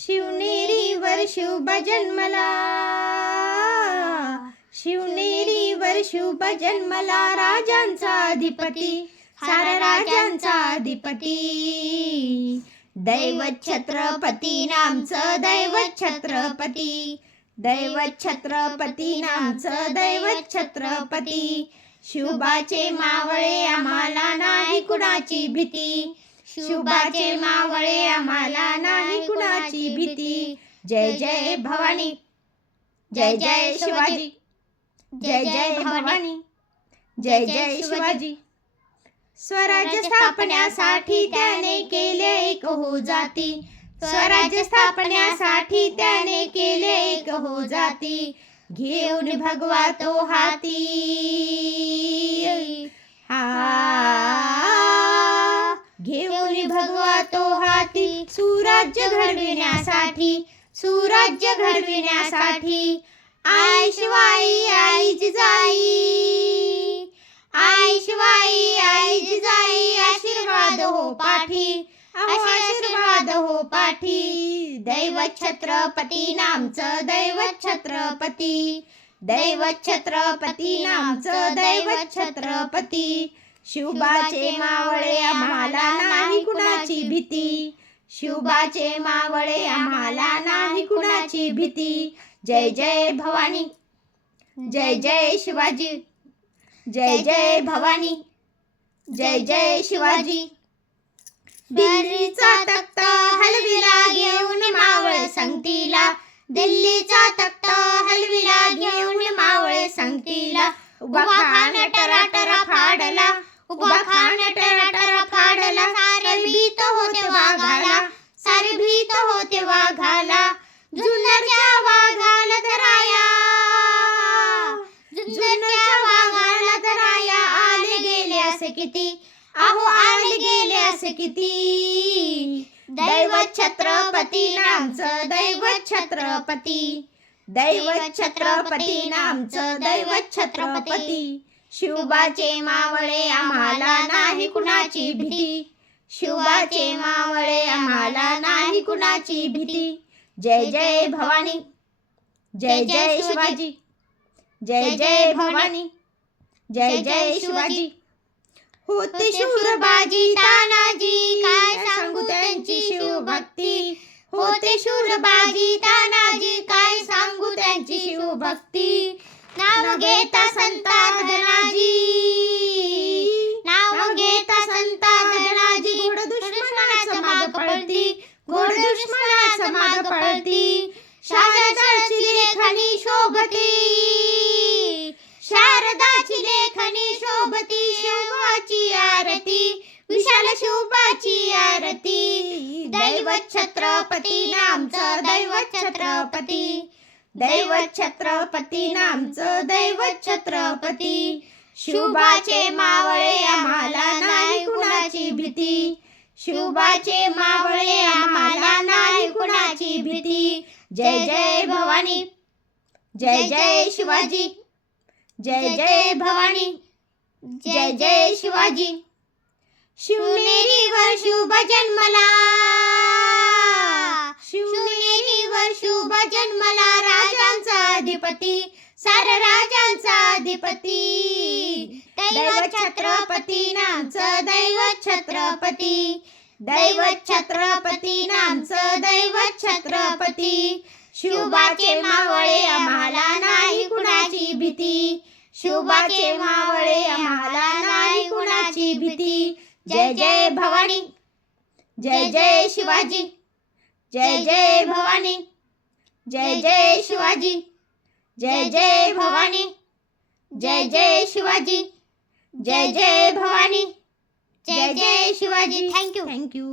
शिवनेरीवर शुभ जन्मला, शिवनेरीवर शुभ जन्मला, राजांचा अधिपती, सारा राजांचा अधिपती. दैवत छत्रपती नामचं, दैवत छत्रपती, दैवत छत्रपती नामचं, दैवत छत्रपती. शुभाचे मावळे आम्हाला नाही कुणाची भीती, शुभाचे मावळे आम्हाला नाही कुणाची भीती. जय जय भवानी, जय जय शिवाजी, जय जय भवानी, जय जय शिवाजी. स्वराज्य स्थापण्यासाठी त्याने केले एक हो जाती, स्वराज्य स्थापण्यासाठी त्याने केले एक हो जाती. घेऊन भगवा तो हाती, घेऊन भगवा तो हाती, सुराज्य घडविण्यासाठी, सुराज्य घडविण्यासाठी. आई शिवाई आई जिजाई, आई शिवाई आई जिजाई, आशीर्वाद हो पाठी, आशीर्वाद हो पाठी. दैवत छत्रपती नामचं, दैवत छत्रपती, दैवत छत्रपती नामचं, दैवत छत्रपती. शुभाचे मावळे आम्हाला नाही कुणाची भीती, शुभाचे मावळे आम्हाला नाही कुणाची भीती. जय जय भवानी, जय जय शिवाजी, जय जय भवानी, जय जय शिवाजी. दिल्लीचा तख्त हलविला घेऊन मावळे संगतीला, दिल्लीचा तख्त हलविला घेऊन मावळे संगतीला. उभा खान टरा टरा फाडला, उभा खान टरा टरा फाडला, सारे भीत होते वाघाला, सारे भीत होते वाघाला. जुन्नरच्या वाघाला धराया, जुन्नरच्या वाघाला धराया, आले गेले असे किती, अहो आले गेले असे किती. दैवत छत्रपती नामचं, दैवत छत्रपती, दैवत छत्रपती नामचं, दैवत छत्रपती. शुभाचे मावळे आम्हाला नाही कुणाची भीती, शुभाचे मावळे आम्हाला नाही कुणाची भीती. जय जय भवानी, जय जय शिवाजी, जय जय भवानी, जय जय शिवाजी. होते शूरबाजी तानाजी, काय सांगू त्यांची शिवभक्ती, होते शूरबाजी तानाजी, काय सांगू त्यांची शिवभक्ती. नाव घेता संता धनाजी, नाव घेता संता धनाजी, घोड दुश्मनाचं माग पळती, घोड दुश्मनाचं माग पळती. शारदाची लेखणी शोभती, शारदाची लेखणी शोभती, शिवाची आरती, विशाल शोभाची आरती. दैवत छत्रपती नामचं, दैवत छत्रपती, दैवत छत्रपती नामचं, दैवत छत्रपती. शुभाचे मावळे आम्हाला नाही कुणाची भीती, शुभाचे मावळे आम्हाला नाही कुणाची भीती. जय जय भवानी, जय जय शिवाजी, जय जय भवानी, जय जय शिवाजी. शिवनेरीवर शुभ जन्मला, शिवनेरीवर शुभ जन्मला, राजांचा अधिपती, सारा राजांचा अधिपती. दैवत छत्रपती नामचं, दैवत छत्रपती, दैवत छत्रपती नामचं, दैवत छत्रपती. शुभाचे मावळे आम्हाला नाही कुणाची भीती, शुभाचे मावळे आम्हाला नाही कुणाची भीती. जय जय भवानी, जय जय शिवाजी, जय जय भवानी, जय जय शिवाजी, जय जय भवानी, जय जय शिवाजी, जय जय भवानी, जय जय शिवाजी. Thank you, thank you.